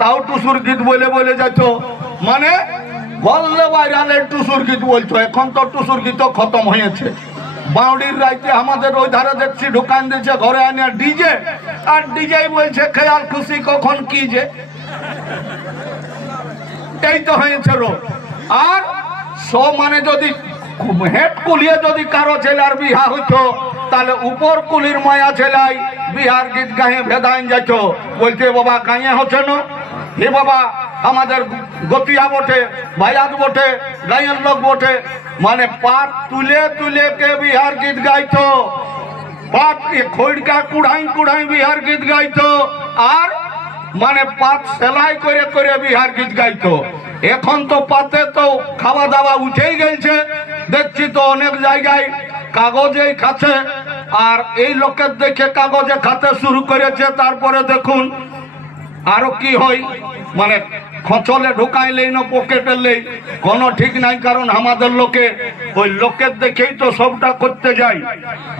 তাও টুসুর গীত বলে বলে যাচ্ছ, মানে বললে বাইরালে টুসুর গীত বলছো। এখন তো টুসুর গীত খতম হয়েছে। বাউড়ির রাইতে আমাদের ওই ধারে দেখছি ঢুকান দিয়েছে ঘরে আনিয়া ডিজে, আর ডিজে বলছে খেয়াল খুশি কখন কি যে, এই তো হয়েছে রোগ। আর সব মানে যদি হেড কুলিয়ে যদি কারো ছেলের বিহা হইতো, তাহলে উপর কুলির মায়া ছেলাই বিহার গীত গায়ে ভেদাইন যাচ্ছ, বলছে বাবা গায়ে হচ্ছে না, হে বাবা আমাদের গতিয়া বটে, ভাইয়াত বটে, গায়ের লোক বটে, মানে পাট তুলে তুলে কে বিহার গীত গাইতো, পাট খৈড়কা কুড়াই কুড়াই বিহার গীত গাইতো, আর মানে পাত সেলাই করে করে বিহার গীত গাইতো। এখন তো পাতে তো খাওয়া দাওয়া উঠেই গেছে, দেখছি তো অনেক জায়গায় কাগজেই খাচ্ছে, আর এই লোকের দেখে কাগজে খাতে শুরু করেছে। তারপরে দেখুন আরো কি হয়, মানে খচলে ঢুকাইলেই না পকেটে লেই কোনো ঠিক নাই। কারণ আমাদের লোকে ওই লোকের দেখেই তো সবটা করতে যায়।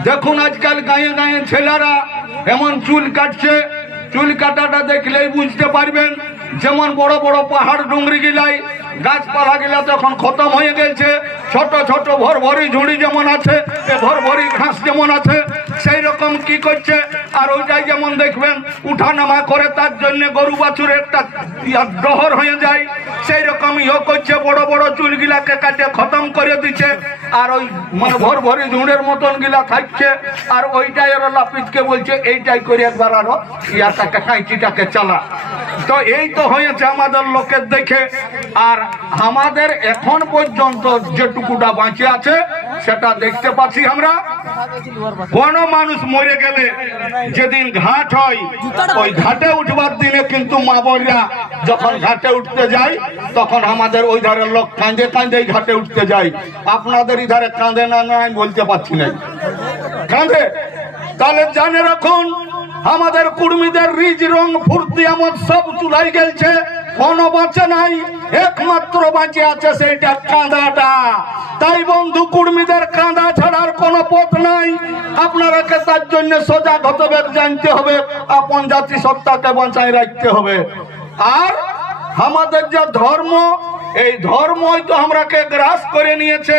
দেখুন আজকাল গায়ে গায়ে ছেলেরা এমন চুল কাটছে, চুল কাটাটা দেখলেই বুঝতে পারবেন। যেমন বড় বড় পাহাড় ডুংরি গিলাই গাছপালা গিলা তখন খতম হয়ে গেছে, ছোট ছোট ভরভরি ঝুড়ি যেমন আছে, ভরভরি ঘাস যেমন আছে, সেই রকম কি করছে। আর ওইটাই যেমন দেখবেন উঠানামা করে, তার জন্য গরু বাছুর একটা ডহর হয়ে যায়, সেই রকম ইয়ে করছে, বড় বড় চুলগিলাকে কাটে খতম করে দিচ্ছে। আর ওই মানে ভরভরি ঝুড়ের মতন গিলা থাকছে, আর ওইটাই ওরা লাপিতকে বলছে এইটাই করে একবার আরো ইয়াটাকে কাঁচিটাকে চালা। তো এই তো হয়েছে আমাদের লোকের দেখে। আর আমাদের এখন পর্যন্ত যেটুকুটা বাঁচে আছে সেটা দেখতে পাচ্ছি আমরা। কোন মানুষ মরে গেলে যেদিন ঘাট হয়, ওই ঘাটে উঠবার দিনে কিন্তু মা বোনরা যখন ঘাটে উঠতে যায়, তখন আমাদের ওই ধারের লোক কাঁদে কাঁদে ঘাটে উঠতে যায়। আপনাদের এই ধারে কাঁদে না, না আমি বলতে পারছি না, কাঁদে। তাহলে জানে রাখুন, আমাদের কুর্মীদের রিজ রং ফুর্তি আমোদ সব চুলাই গেছে, কোনো বাঁচে নাই, একমাত্র বাঁচে আছে সেইটা কাঁদাটা। তাই বন্ধু কুর্মীদের কাঁদা ছাড়ার কোনো পথ নাই। আপনারাকে তার জন্য সজাগ হতে হবে, জানতে হবে, আপন জাতি সত্তাকে বাঁচায় রাখতে হবে। আর আমাদের যে ধর্ম, এই ধর্মই তো আমরাকে গ্রাস করে নিয়েছে।